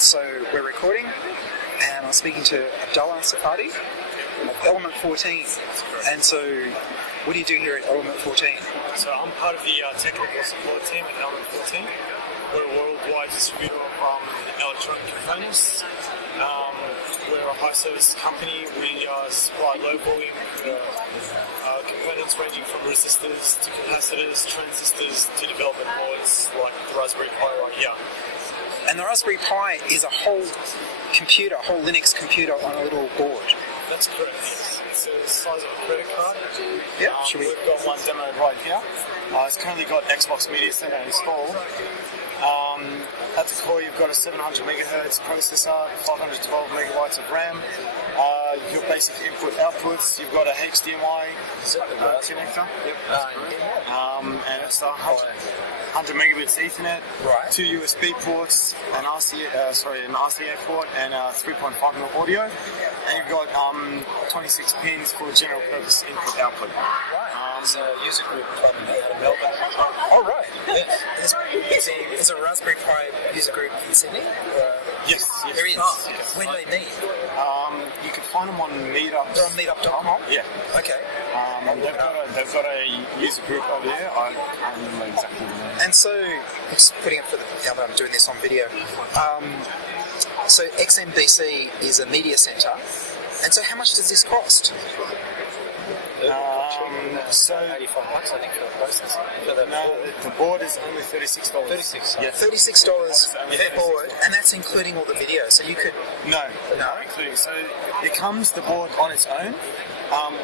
So we're recording, and I'm speaking to Abdalla Safadi of Element 14. And so, what do you do here at Element 14? So I'm part of the technical support team at Element 14. We're a worldwide distributor of electronic components. We're a high service company. We supply low volume components ranging from resistors to capacitors, transistors to development boards like the Raspberry Pi right here. And the Raspberry Pi is a whole computer, a whole Linux computer on a little board. That's correct, yes. It's the size of a credit card. Yeah, we've got one demoed right here. It's currently got Xbox Media Center installed. At the core, you've got a 700 megahertz processor, 512 megabytes of RAM. Your basic input/outputs. You've got a HDMI connector. And it's 100 megabits Ethernet, right. 2 USB ports, an RCA port, and 3.5mm audio. And you've got 26 pins for general purpose input/output. Right. It's a user group club out of Melbourne. Oh, right. Yeah. Is a Raspberry Pi user group in Sydney? Yes. There is. Oh, yes. When do they meet? You can find them on Meetup. They're on meetup.com? Yeah. Okay. They've got a user group over there. I can't remember exactly the name. And so, I'm just putting it for now that I'm doing this on video. So XMBC is a media center. And so how much does this cost? So $85, I think, for the processor. The board is only $36. $36. Yes. $36 per board, and that's including all the video. So you could... No, including. So it comes the board on its own.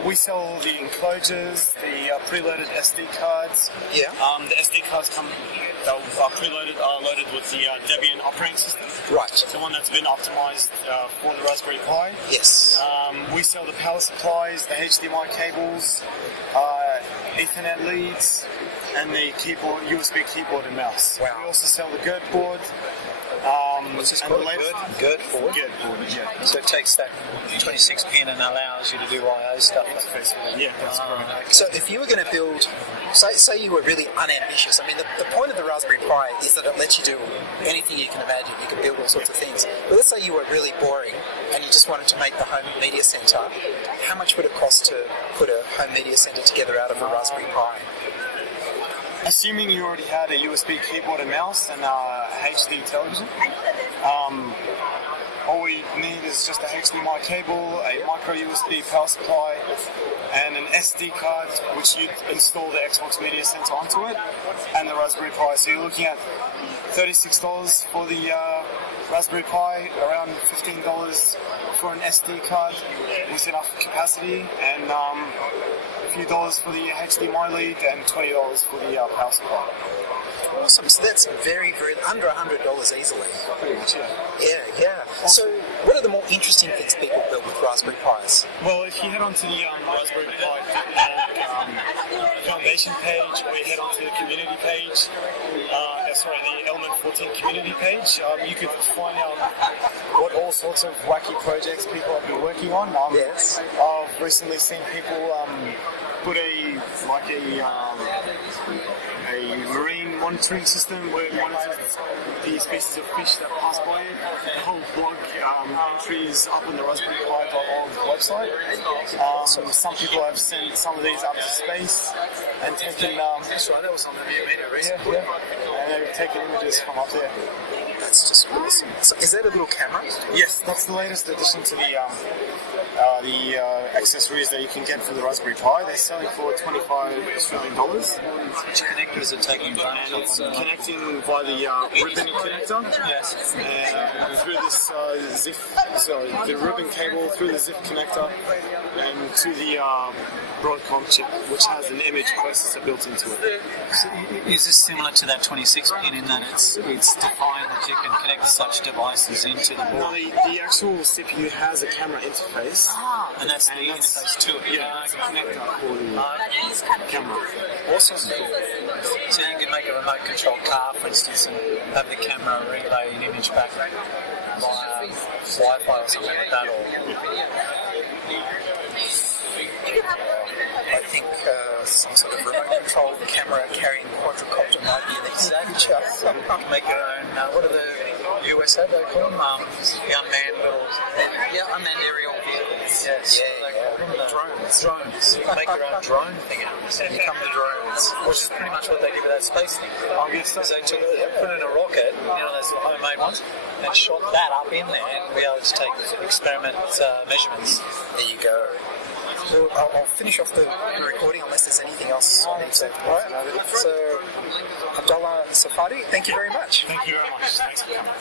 We sell the enclosures, the preloaded SD cards. Yeah. The SD cards are preloaded, are loaded with the Debian operating system. Right. The one that's been optimized for the Raspberry Pi. Yes. We sell the power supplies, the HDMI cables, Ethernet leads, and the keyboard, USB keyboard and mouse. Wow. We also sell the GERT board. What's this and called? the latest GERT board? GERT board, yeah. So it takes that 26 pin and allows you to do I/O stuff. Yeah, that's correct. So if you were going to build, say you were really unambitious, I mean, the point of the Raspberry Pi is that it lets you do anything you can imagine. You can build all sorts of things. But let's say you were really boring and you just wanted to make the home media center. How much would it cost to put a home media center together out of a Raspberry Pi? Assuming you already had a USB keyboard and mouse and HD television, all we need is just a HDMI cable, a micro USB power supply, and an SD card, which you'd install the Xbox Media Center onto it, and the Raspberry Pi. So you're looking at $36 for the Raspberry Pi, around $15 for an SD card with enough capacity, and a few dollars for the HDMI lead, and $20 for the power supply. Awesome. So that's very, very under $100 easily. Pretty much, yeah. Yeah. So what are the more interesting things people build with Raspberry Pis? Well, if you head onto the Raspberry Pi foundation page, or you head onto the community page, the Element 14 community page, you could find out what all sorts of wacky projects people have been working on. Yes. I've recently seen people put a marine monitoring system where it monitors the species of fish that pass by it. The whole blog entry is up on the raspberrypi.org website. Some people have sent some of these up to space and taken... That's right, that was on the new media recently. Yeah. And they've taken images from up there. That's just awesome. So is that a little camera? Yes, that's the latest addition to the accessories that you can get for the Raspberry Pi. They're selling for $25 Australian. Which connector is it taking advantage of? It's connecting via the ribbon connector. Yes. And through this the ribbon cable through the zip connector and to the Broadcom chip, which has an image processor built into it. So is this similar to that 26 pin in that it's defined that you can connect such devices into the No, board? the actual CPU has a camera interface. And that's the interface to it. Yeah, it's a connector for the camera. Awesome. So you can make a remote controlled car, for instance, and have the camera relay an image back via Wi-Fi or something like that. I think some sort of remote controlled camera carrying quadricopter might be the next stage. You can make your own. What are the USA, they call them, the unmanned little... unmanned aerial vehicles. Yes. Drones. Make your own drone thing out. And here come the drones. Which is pretty much what they did with that space thing. I guess so. So they took it, put it in a rocket, those little homemade ones, and shot that up in there and be able to take experiment measurements. There you go. Well, I'll finish off the recording unless there's anything else I need to. Right. So, Abdalla Safadi, thank you very much. Thank you very much. Thanks for coming.